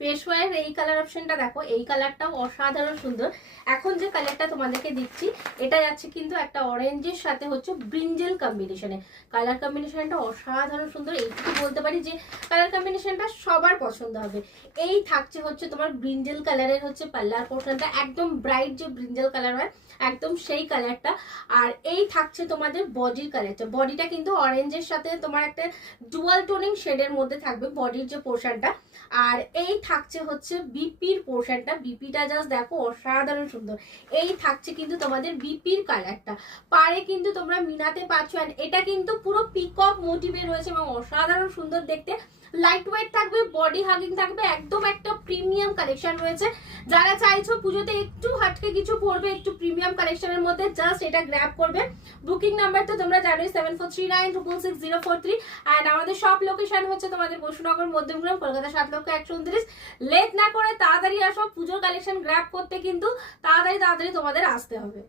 পেশওয়ার এই কালার অপশনটা দেখো, এই কালারটাও অসাধারণ সুন্দর। এখন যে কালারটা তোমাদেরকে দিচ্ছি এটা যাচ্ছে কিন্তু একটা অরেঞ্জের সাথে হচ্ছে ব্রিঞ্জেল কম্বিনেশনে। কালার কম্বিনেশনটা অসাধারণ সুন্দর, এইটুকু বলতে পারি যে কালার কম্বিনেশনটা সবার পছন্দ হবে। এই থাকছে হচ্ছে তোমার ব্রিঞ্জেল কালারের হচ্ছে পাল্লার পোর্শনটা, একদম ব্রাইট যে ব্রিঞ্জেল কালার হয় একদম সেই কালারটা। আর এই থাকছে তোমাদের বডির কালারটা, বডিটা কিন্তু অরেঞ্জের সাথে তোমার একটা ডুয়াল টোনিং শেডের মধ্যে থাকবে বডির যে পোর্শনটা। আর এই থাকছে হচ্ছে বিপির পোর্শনটা, বিপিটা জাস্ট দেখো অসাধারণ সুন্দর। এই থাকছে কিন্তু তোমাদের বিপির কালারটা, পারে কিন্তু তোমরা মিনাতে পাচ্ছ। অ্যান্ড এটা কিন্তু পুরো পিকক মোটিভে রয়েছে এবং অসাধারণ সুন্দর দেখতে। লাইট ওয়েট থাকবে, বডি হাগিং থাকবে, একদম একটা প্রিমিয়াম কালেকশন রয়েছে। যারা চাইছো পুজোতে একটু হাটকে কিছু পড়বে, একটু প্রিমিয়াম কালেকশনের মধ্যে, জাস্ট এটা গ্র্যাব করবে। বুকিং নাম্বার তো তোমরা জানোই 7439666043। অ্যান্ড আমাদের সব লোকেশন হচ্ছে তোমাদের বসুনগর, মধ্যমগ্রাম, কলকাতা 7,129। লেট না করে তাড়াতাড়ি আসো, পুজোর কালেকশন গ্র্যাব করতে কিন্তু তাড়াতাড়ি তোমাদের আসতে হবে।